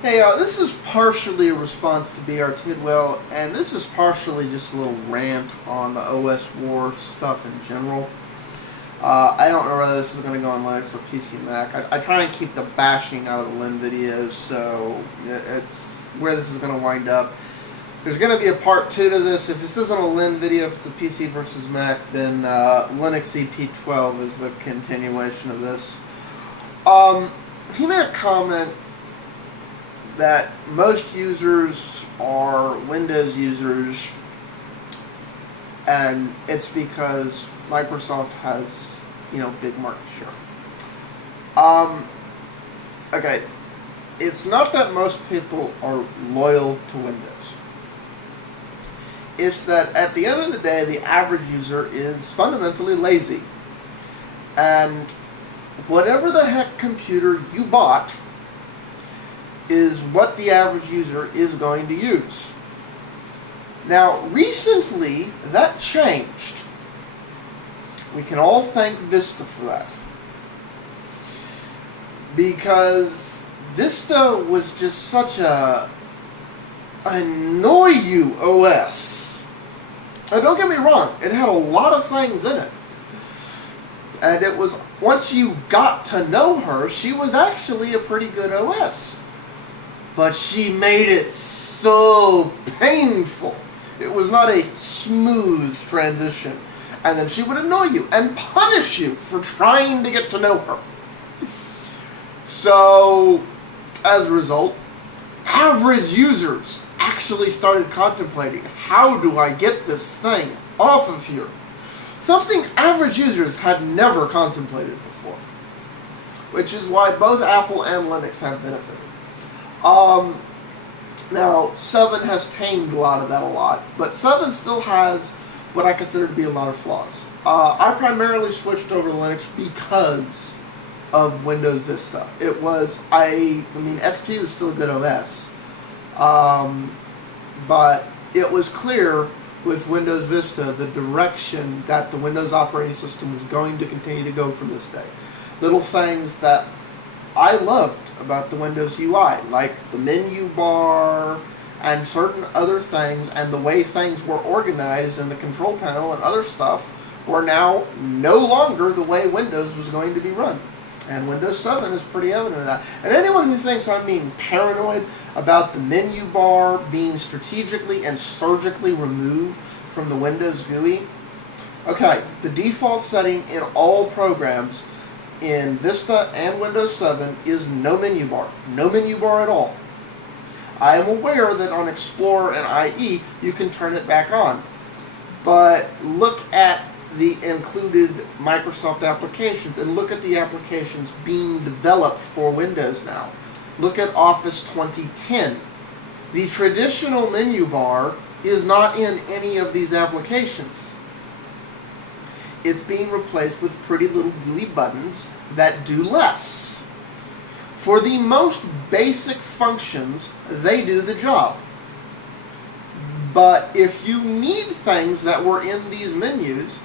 Hey, this is partially a response to BR Tidwell, and this is partially just a little rant on the OS war stuff in general. I don't know whether this is going to go on Linux or PC Mac. I try and keep the bashing out of the Lin videos, so it's where this is going to wind up. There's going to be a part 2 to this. If this isn't a Lin video, if it's a PC versus Mac, then Linux EP12 is the continuation of this. He made a comment that most users are Windows users, and it's because Microsoft has, big market share. Okay, it's not that most people are loyal to Windows. It's that at the end of the day, the average user is fundamentally lazy. And whatever the heck computer you bought is what the average user is going to use. Now, recently, that changed. We can all thank Vista for that. Because Vista was just such a annoy you OS. Now, don't get me wrong, it had a lot of things in it. And it was, once you got to know her, she was actually a pretty good OS. But she made it so painful. It was not a smooth transition. And then she would annoy you and punish you for trying to get to know her. So, as a result, average users actually started contemplating, how do I get this thing off of here? Something average users had never contemplated before. Which is why both Apple and Linux have benefited. Now, 7 has tamed a lot of that but 7 still has what I consider to be a lot of flaws. I primarily switched over to Linux because of Windows Vista. It was, XP was still a good OS, but it was clear with Windows Vista the direction that the Windows operating system was going to continue to go from this day. Little things that I loved about the Windows UI, like the menu bar and certain other things, and the way things were organized in the control panel and other stuff were now no longer the way Windows was going to be run. And Windows 7 is pretty evident of that. And anyone who thinks I'm being paranoid about the menu bar being strategically and surgically removed from the Windows GUI, okay, the default setting in all programs in Vista and Windows 7 is no menu bar. No menu bar at all. I am aware that on Explorer and IE you can turn it back on. But look at the included Microsoft applications and look at the applications being developed for Windows now. Look at Office 2010. The traditional menu bar is not in any of these applications. It's being replaced with pretty little GUI buttons that do less. For the most basic functions, they do the job. But if you need things that were in these menus,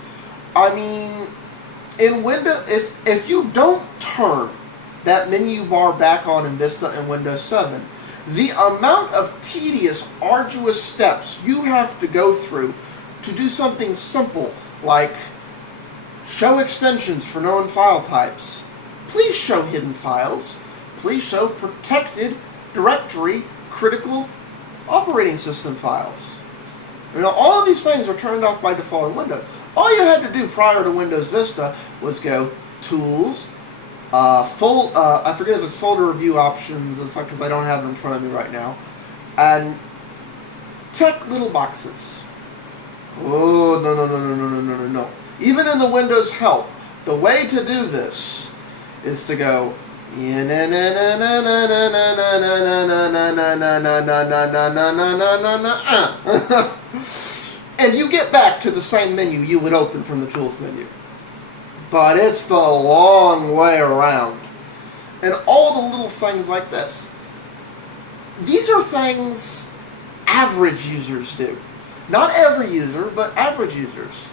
in Windows, if you don't turn that menu bar back on in Vista and Windows 7, the amount of tedious, arduous steps you have to go through to do something simple like show extensions for known file types, please show hidden files, please show protected directory critical operating system files. All of these things are turned off by default in Windows. All you had to do prior to Windows Vista was go Tools, I forget if it's Folder Review Options, it's not because I don't have it in front of me right now, and check little boxes. Oh, no. Even in the Windows Help, the way to do this is to go and you get back to the same menu you would open from the Tools menu. But it's the long way around. And all the little things like this. These are things average users do. Not every user, but average users.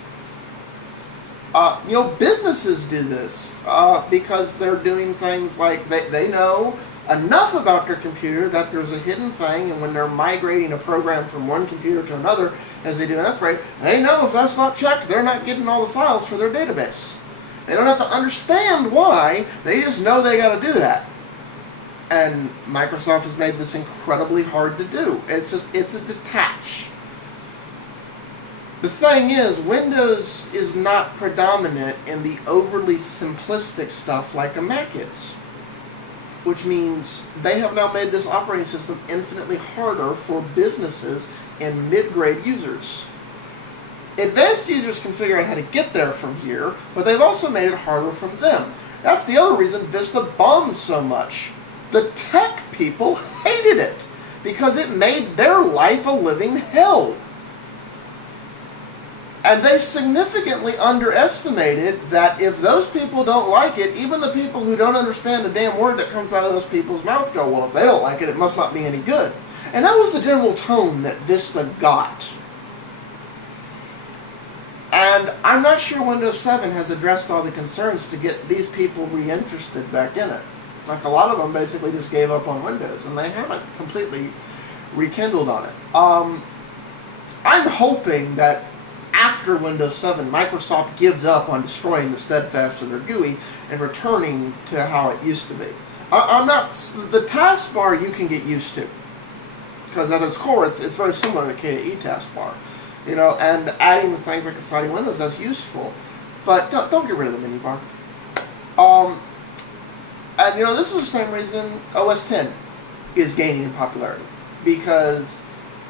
Businesses do this because they're doing things like they know enough about their computer that there's a hidden thing, and when they're migrating a program from one computer to another as they do an upgrade, they know if that's not checked, they're not getting all the files for their database. They don't have to understand why, they just know they got to do that. And Microsoft has made this incredibly hard to do. It's a detach. The thing is, Windows is not predominant in the overly simplistic stuff like a Mac is. Which means they have now made this operating system infinitely harder for businesses and mid-grade users. Advanced users can figure out how to get there from here, but they've also made it harder from them. That's the other reason Vista bombed so much. The tech people hated it because it made their life a living hell. And they significantly underestimated that if those people don't like it, even the people who don't understand a damn word that comes out of those people's mouths go, well, if they don't like it, it must not be any good. And that was the general tone that Vista got. And I'm not sure Windows 7 has addressed all the concerns to get these people reinterested back in it. Like, a lot of them basically just gave up on Windows, and they haven't completely rekindled on it. I'm hoping that after Windows 7, Microsoft gives up on destroying the steadfast of their GUI and returning to how it used to be. The taskbar you can get used to, because at its core, it's very similar to KDE taskbar, you know, and adding things like the sliding windows, that's useful, but don't get rid of the minibar. And you know, this is the same reason OS X is gaining in popularity, because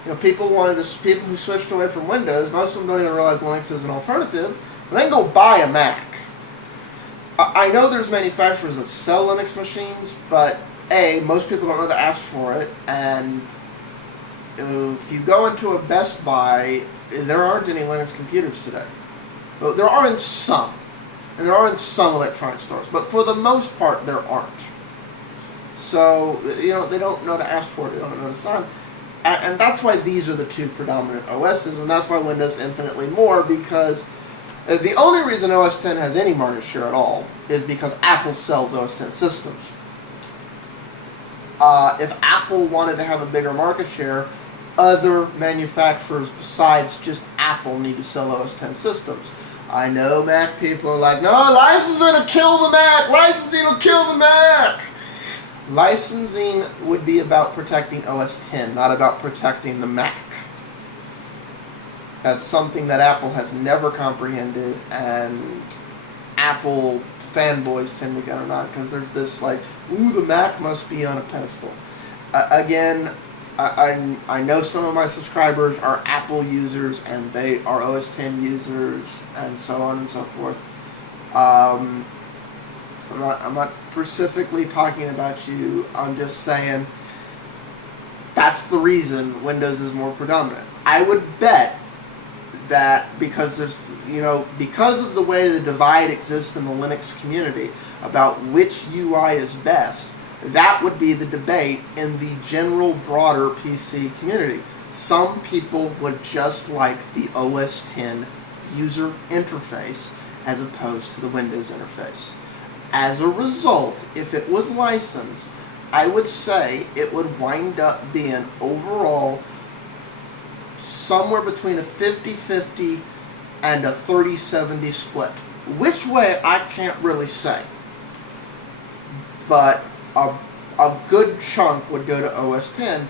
you know, people who switched away from Windows, most of them don't even realize Linux is an alternative, and then go buy a Mac. I know there's manufacturers that sell Linux machines, but A, most people don't know to ask for it, and if you go into a Best Buy, there aren't any Linux computers today. Well, there are in some, and there are in some electronic stores, but for the most part, there aren't. So, you know, they don't know to ask for it, they don't know to sign. And that's why these are the two predominant OSs, and that's why Windows infinitely more, because the only reason OS X has any market share at all is because Apple sells OS X systems. If Apple wanted to have a bigger market share, other manufacturers besides just Apple need to sell OS X systems. I know Mac people are like, no, licensing will kill the Mac! Licensing will kill the Mac! Licensing would be about protecting OS X, not about protecting the Mac. That's something that Apple has never comprehended, and Apple fanboys tend to get on that because there's this like, ooh, the Mac must be on a pedestal. Again, I know some of my subscribers are Apple users and they are OS X users and so on and so forth. I'm not specifically talking about you. I'm just saying that's the reason Windows is more predominant. I would bet that because there's, you know, because of the way the divide exists in the Linux community about which UI is best, that would be the debate in the general broader PC community. Some people would just like the OS X user interface as opposed to the Windows interface. As a result, if it was licensed, I would say it would wind up being overall somewhere between a 50-50 and a 30-70 split. Which way, I can't really say. But a good chunk would go to OS X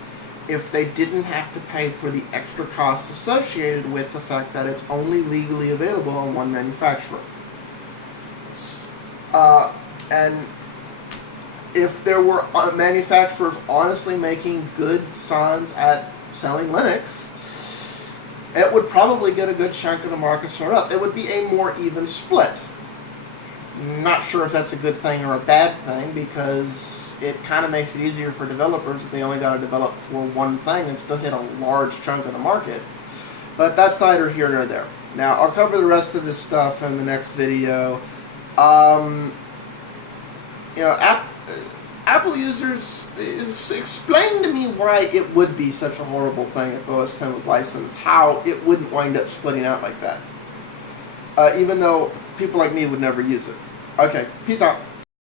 if they didn't have to pay for the extra costs associated with the fact that it's only legally available on one manufacturer. And if there were manufacturers honestly making good signs at selling Linux, it would probably get a good chunk of the market share up. It would be a more even split. Not sure if that's a good thing or a bad thing, because it kind of makes it easier for developers if they only got to develop for one thing and still hit a large chunk of the market. But that's neither here nor there. Now, I'll cover the rest of this stuff in the next video. You know, Apple users, explain to me why it would be such a horrible thing if OS X was licensed, how it wouldn't wind up splitting out like that. Even though people like me would never use it. Okay, peace out.